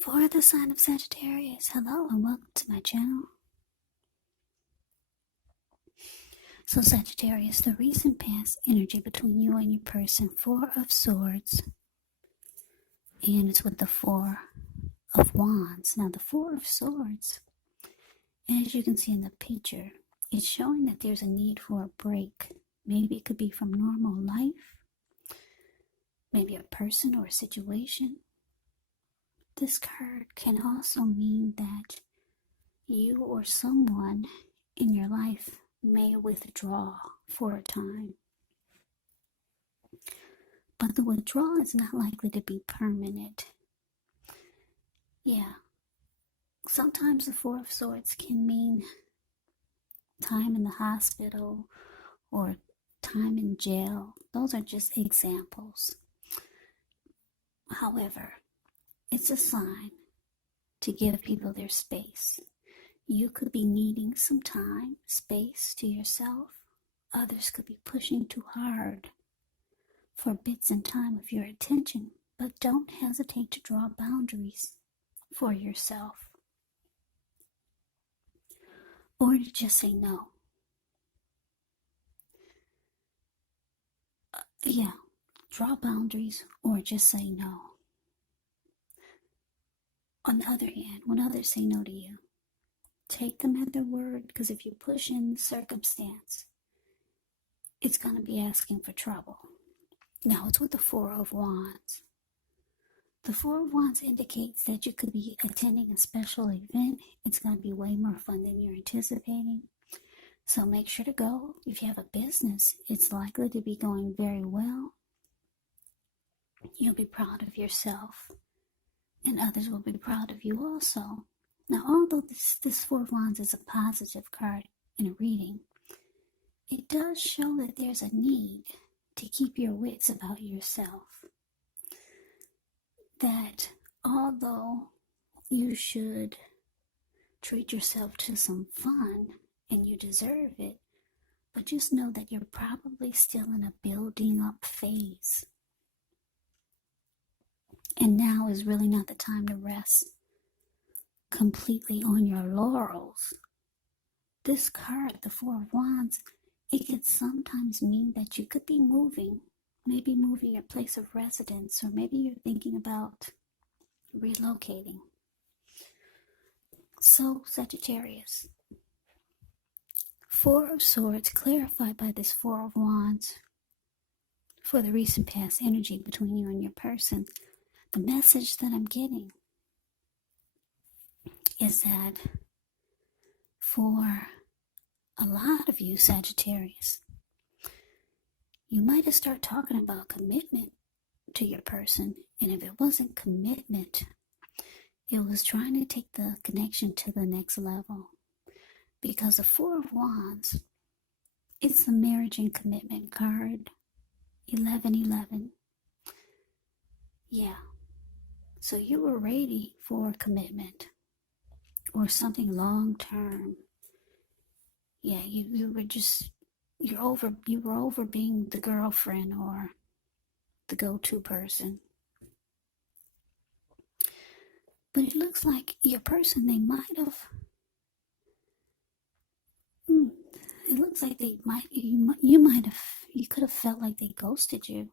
For the sign of Sagittarius, hello and welcome to my channel. So Sagittarius, the recent past energy between you and your person, Four of Swords, and it's with the Four of Wands. Now the Four of Swords, as you can see in the picture, it's showing that there's a need for a break. Maybe it could be from normal life, maybe a person or a situation. This card can also mean that you or someone in your life may withdraw for a time. But the withdrawal is not likely to be permanent. Yeah. Sometimes the Four of Swords can mean time in the hospital or time in jail. Those are just examples. However, it's a sign to give people their space. You could be needing some time, space to yourself. Others could be pushing too hard for bits and time of your attention, but don't hesitate to draw boundaries for yourself. Or to just say no. Draw boundaries or just say no. On the other hand, when others say no to you, take them at their word, because if you push in the circumstance, it's going to be asking for trouble. Now it's with the Four of Wands. The Four of Wands indicates that you could be attending a special event. It's going to be way more fun than you're anticipating. So make sure to go. If you have a business, it's likely to be going very well. You'll be proud of yourself, and others will be proud of you also. Now, although this Four of Wands is a positive card in a reading, it does show that there's a need to keep your wits about yourself. That although you should treat yourself to some fun, and you deserve it, but just know that you're probably still in a building up phase. And now is really not the time to rest completely on your laurels. This card, the Four of Wands, it could sometimes mean that you could be moving, maybe moving your place of residence, or maybe you're thinking about relocating. So, Sagittarius, Four of Swords clarified by this Four of Wands for the recent past energy between you and your person. The message that I'm getting is that for a lot of you, Sagittarius, you might have started talking about commitment to your person, and if it wasn't commitment, it was trying to take the connection to the next level. Because the Four of Wands, it's the marriage and commitment card, 1111. Yeah. So you were ready for commitment or something long term. Yeah, you were over being the girlfriend or the go-to person. But it looks like your person, they might have, it looks like you could have felt like they ghosted you.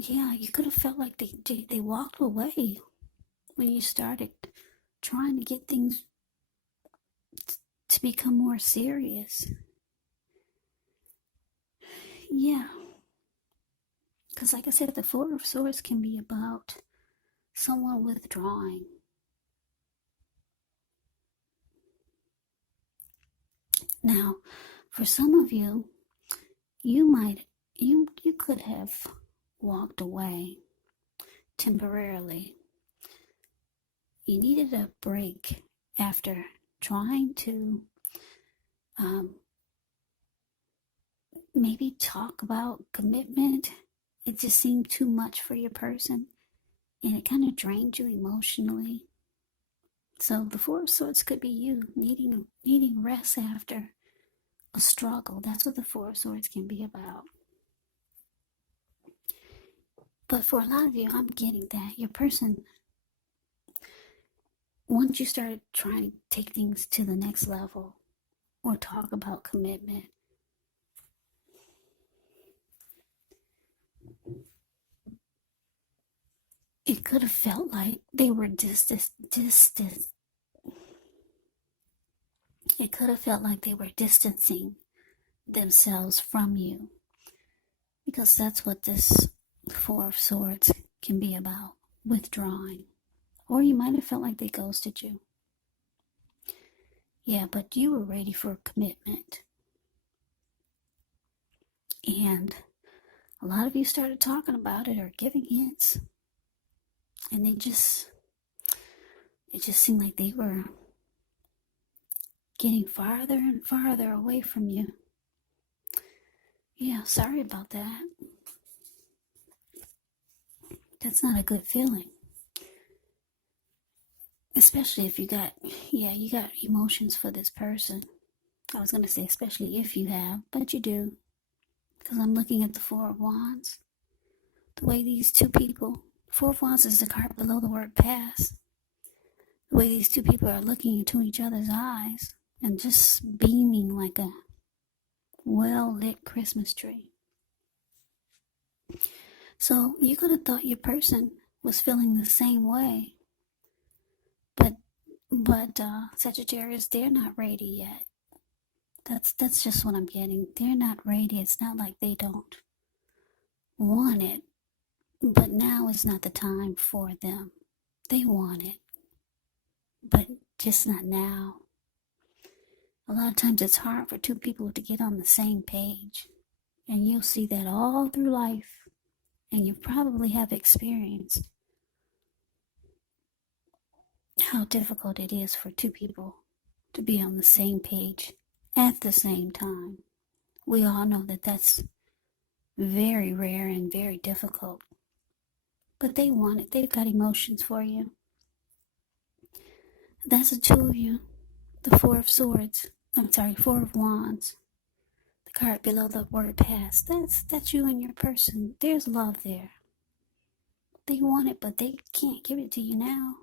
Yeah, you could have felt like they walked away when you started trying to get things to become more serious. Yeah. Because like I said, the Four of Swords can be about someone withdrawing. Now, for some of you, you could have walked away temporarily. You needed a break after trying to maybe talk about commitment. It just seemed too much for your person, and it kind of drained you emotionally. So the Four of Swords could be you needing rest after a struggle. That's what the Four of Swords can be about. But for a lot of you, I'm getting that your person, once you started trying to take things to the next level or talk about commitment, it could have felt like they were distant. It could have felt like they were distancing themselves from you, because that's what this Four of Swords can be about, withdrawing. Or you might have felt like they ghosted you. Yeah, but you were ready for commitment. And a lot of you started talking about it or giving hints. And it just seemed like they were getting farther and farther away from you. Yeah, sorry about that. That's not a good feeling. Especially if you got emotions for this person. I was going to say especially if you have, but you do. Because I'm looking at the Four of Wands. The way these two people, Four of Wands is the card below the word pass. The way these two people are looking into each other's eyes and just beaming like a well-lit Christmas tree. So you could have thought your person was feeling the same way. But Sagittarius, they're not ready yet. That's just what I'm getting. They're not ready. It's not like they don't want it, but now is not the time for them. They want it, but just not now. A lot of times it's hard for two people to get on the same page, and you'll see that all through life, and you probably have experienced how difficult it is for two people to be on the same page at the same time. We all know that that's very rare and very difficult. But they want it. They've got emotions for you. That's the two of you. The Four of Swords. Four of Wands. The card below the word past. That's you and your person. There's love there. They want it, but they can't give it to you now.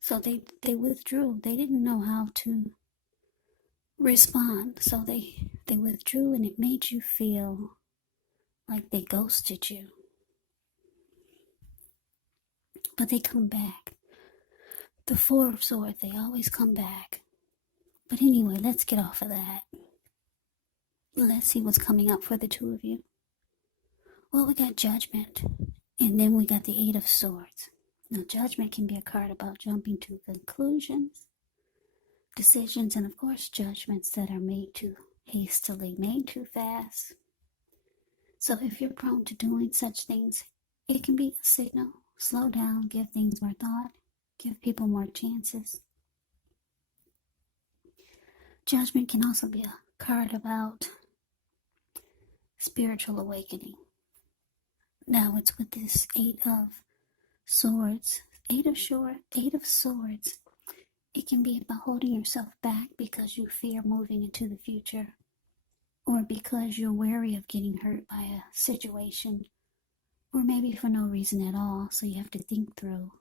So they withdrew. They didn't know how to respond. So they withdrew, and it made you feel like they ghosted you. But they come back. The Four of Swords, they always come back. But anyway, let's get off of that. Let's see what's coming up for the two of you. Well, we got Judgment, and then we got the Eight of Swords. Now, Judgment can be a card about jumping to conclusions, decisions, and of course, judgments that are made too hastily, made too fast. So if you're prone to doing such things, it can be a signal. Slow down, give things more thought, give people more chances. Judgment can also be a card about spiritual awakening. Now it's with this Eight of Swords. Eight of Swords. It can be about holding yourself back because you fear moving into the future, or because you're wary of getting hurt by a situation, or maybe for no reason at all. So you have to think through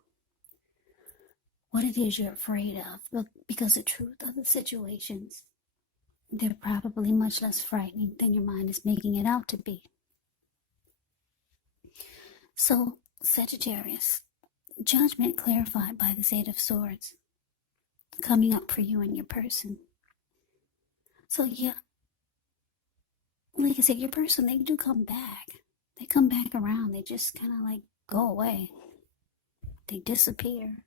what it is you're afraid of, because the truth of the situations, they're probably much less frightening than your mind is making it out to be. So, Sagittarius, Judgment clarified by the Eight of Swords coming up for you and your person. So yeah, like I said, your person, they do come back. They come back around. They just kind of like go away. They disappear.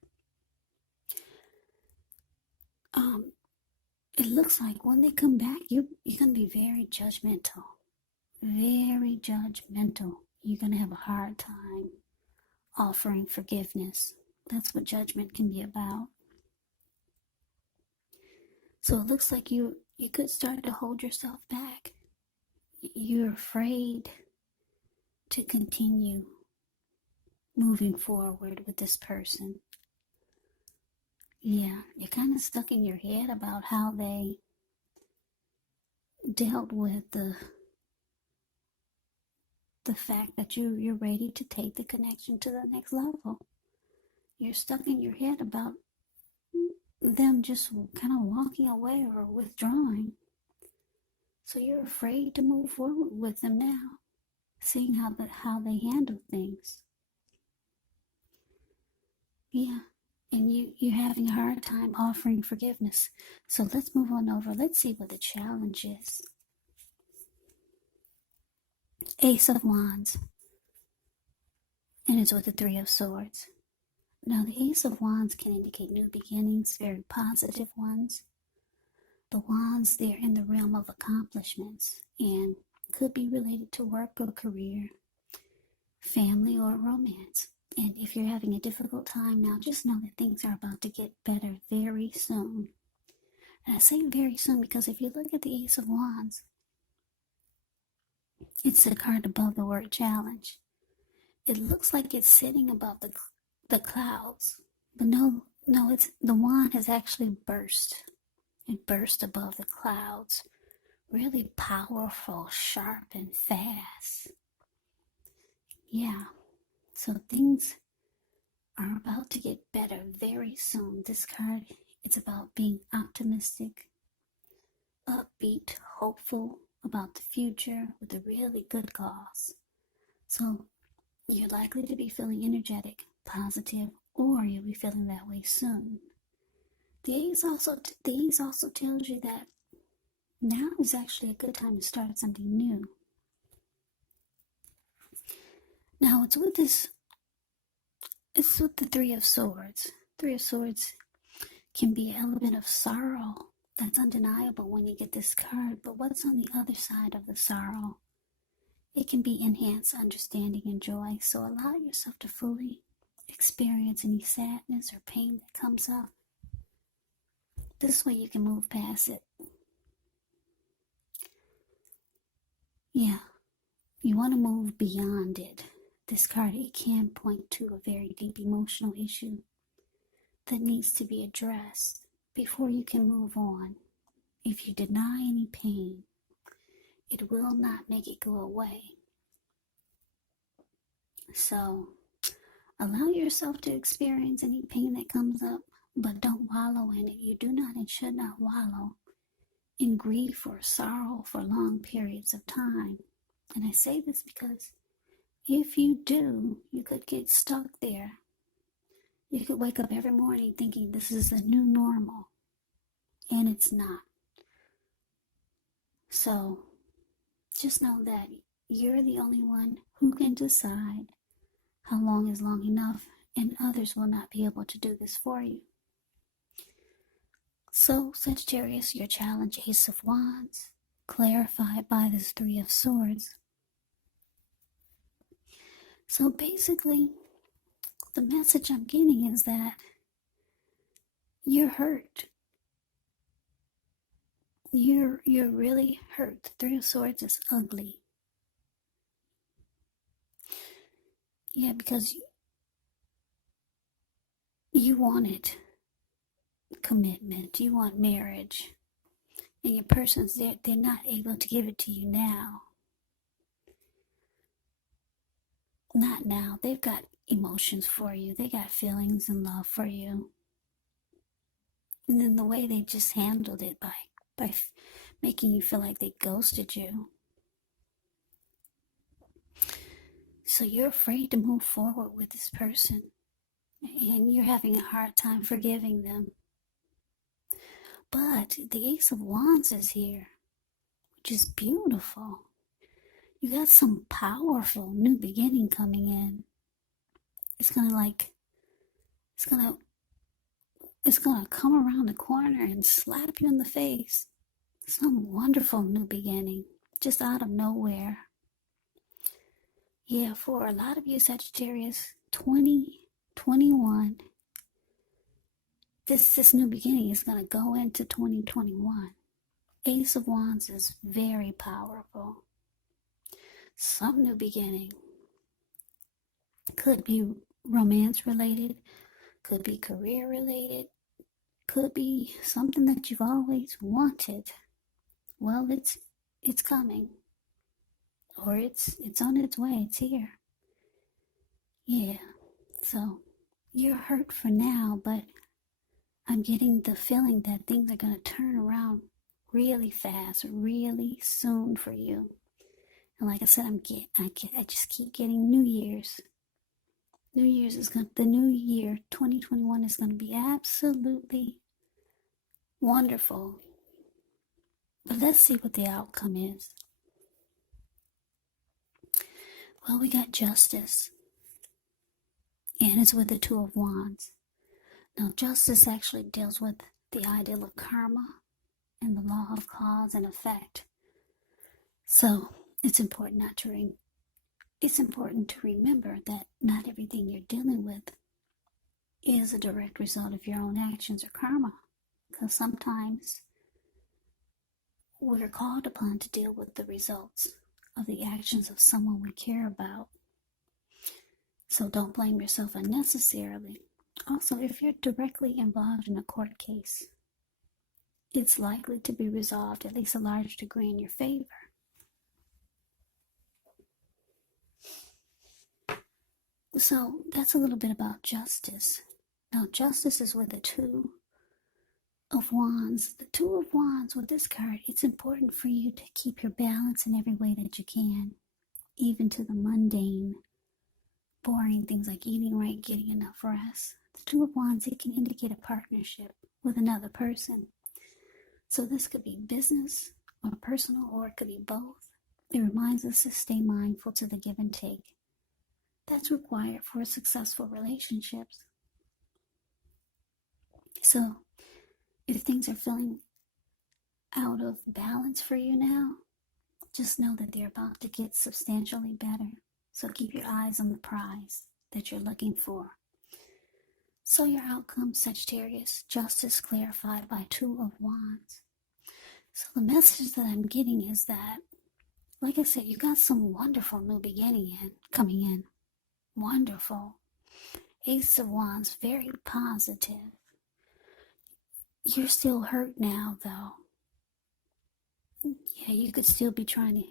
It looks like when they come back, you're going to be very judgmental. Very judgmental. You're going to have a hard time offering forgiveness. That's what Judgment can be about. So it looks like you could start to hold yourself back. You're afraid to continue moving forward with this person. Yeah, you're kind of stuck in your head about how they dealt with the the fact that you're ready to take the connection to the next level. You're stuck in your head about them just kind of walking away or withdrawing. So you're afraid to move forward with them now, seeing how they handle things. Yeah, and you're having a hard time offering forgiveness. So let's move on over. Let's see what the challenge is. Ace of Wands, and it's with the Three of Swords. Now, the Ace of Wands can indicate new beginnings, very positive ones. The Wands, they're in the realm of accomplishments and could be related to work or career, family or romance. And if you're having a difficult time now, just know that things are about to get better very soon. And I say very soon because if you look at the Ace of Wands, it's the card above the word challenge. It looks like it's sitting above the clouds, but no, it's the wand has actually burst. It burst above the clouds, really powerful, sharp, and fast. Yeah, so things are about to get better very soon. This card, it's about being optimistic, upbeat, hopeful about the future with a really good cause. So you're likely to be feeling energetic, positive, or you'll be feeling that way soon. The Ace also tells you that now is actually a good time to start something new. Now it's with the Three of Swords. Three of Swords can be an element of sorrow that's undeniable when you get this card, but what's on the other side of the sorrow? It can be enhanced understanding and joy, so allow yourself to fully experience any sadness or pain that comes up. This way you can move past it. Yeah, you want to move beyond it. This card, it can point to a very deep emotional issue that needs to be addressed before you can move on. If you deny any pain, it will not make it go away. So, allow yourself to experience any pain that comes up, but don't wallow in it. You do not and should not wallow in grief or sorrow for long periods of time. And I say this because if you do, you could get stuck there. You could wake up every morning thinking this is the new normal, and it's not. So just know that you're the only one who can decide how long is long enough, and others will not be able to do this for you. So, Sagittarius, your challenge, Ace of Wands, clarified by this Three of Swords. So basically, the message I'm getting is that you're hurt. You're really hurt. The Three of Swords is ugly. Yeah, because you wanted commitment. You want marriage. And your person's they're not able to give it to you now. Not now. They've got emotions for you. They got feelings and love for you. And then the way they just handled it by making you feel like they ghosted you. So you're afraid to move forward with this person. And you're having a hard time forgiving them. But the Ace of Wands is here, which is beautiful. You got some powerful new beginning coming in. It's gonna come around the corner and slap you in the face. Some wonderful new beginning, just out of nowhere. Yeah, for a lot of you Sagittarius, 2021, this new beginning is gonna go into 2021. Ace of Wands is very powerful. Some new beginning. Could be romance related, could be career related, could be something that you've always wanted. Well, it's coming. or it's on its way. It's here. Yeah. So you're hurt for now, but I'm getting the feeling that things are going to turn around really fast, really soon for you. And like I said, I just keep getting New Year's. The new year, 2021, is going to be absolutely wonderful. But let's see what the outcome is. Well, we got justice, and it's with the Two of Wands. Now, justice actually deals with the ideal of karma and the law of cause and effect. So it's important to remember that not everything you're dealing with is a direct result of your own actions or karma, because sometimes we're called upon to deal with the results of the actions of someone we care about. So don't blame yourself unnecessarily. Also, if you're directly involved in a court case, it's likely to be resolved at least a large degree in your favor. So that's a little bit about justice. Now, justice is with the Two of Wands. The Two of Wands with this card, it's important for you to keep your balance in every way that you can, even to the mundane, boring things like eating right, getting enough rest. The Two of Wands, it can indicate a partnership with another person. So this could be business or personal, or it could be both. It reminds us to stay mindful to the give and take that's required for successful relationships. So if things are feeling out of balance for you now, just know that they're about to get substantially better. So keep your eyes on the prize that you're looking for. So your outcome, Sagittarius, justice clarified by Two of Wands. So the message that I'm getting is that, like I said, you got some wonderful new beginning coming in. Wonderful. Ace of Wands, very positive. You're still hurt now, though. Yeah, you could still be trying to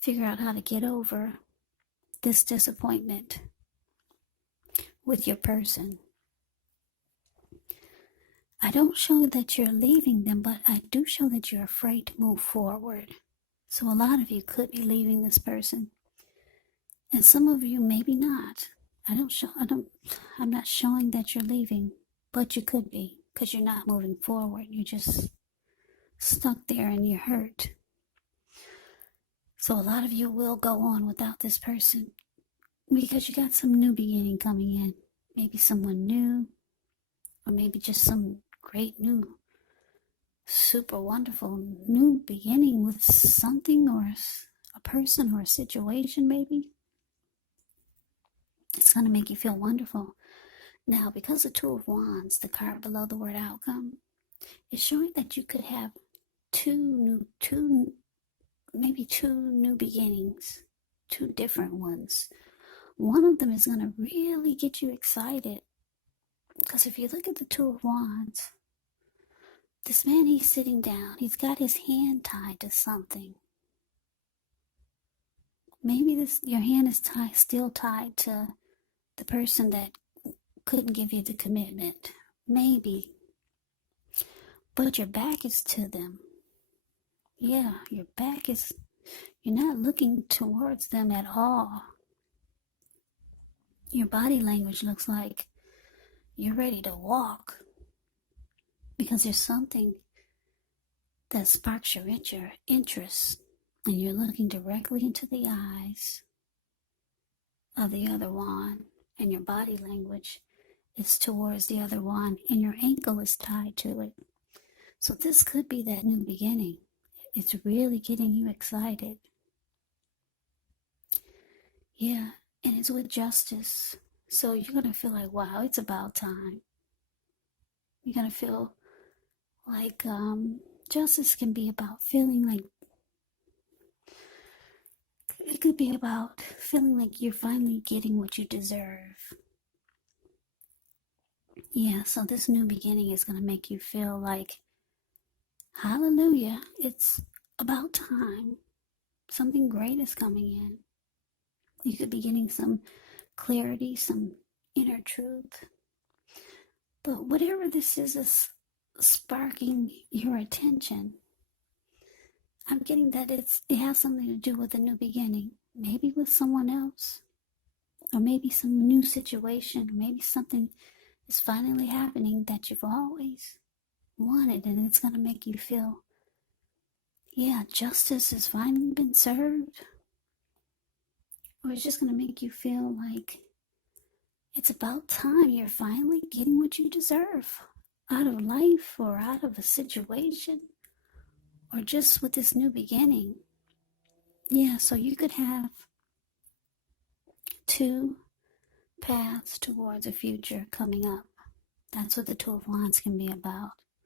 figure out how to get over this disappointment with your person. I don't show that you're leaving them, but I do show that you're afraid to move forward. So a lot of you could be leaving this person, and some of you maybe not. I'm not showing that you're leaving, but you could be, because you're not moving forward. You're just stuck there and you're hurt. So a lot of you will go on without this person because you got some new beginning coming in. Maybe someone new, or maybe just some great new, super wonderful new beginning with something or a person or a situation maybe. It's going to make you feel wonderful. Now, because of Two of Wands, the card below the word outcome, is showing that you could have two new beginnings, two different ones. One of them is going to really get you excited, because if you look at the Two of Wands, this man, he's sitting down. He's got his hand tied to something. Maybe your hand is still tied to the person that couldn't give you the commitment. Maybe. But your back is to them. Yeah, you're not looking towards them at all. Your body language looks like you're ready to walk, because there's something that sparks your interest, and you're looking directly into the eyes of the other one, and your body language is towards the other one, and your ankle is tied to it. So this could be that new beginning. It's really getting you excited. Yeah, and it's with justice. So you're going to feel like, wow, it's about time. You're going to feel like justice can be about feeling like, it could be about feeling like you're finally getting what you deserve. Yeah, so this new beginning is going to make you feel like, hallelujah, it's about time. Something great is coming in. You could be getting some clarity, some inner truth. But whatever this is sparking your attention. I'm getting that it has something to do with a new beginning. Maybe with someone else. Or maybe some new situation. Or maybe something is finally happening that you've always wanted, and it's going to make you feel, yeah, justice has finally been served. Or it's just going to make you feel like it's about time you're finally getting what you deserve out of life or out of a situation or just with this new beginning. Yeah, so you could have two paths towards a future coming up. That's what the Two of Wands can be about.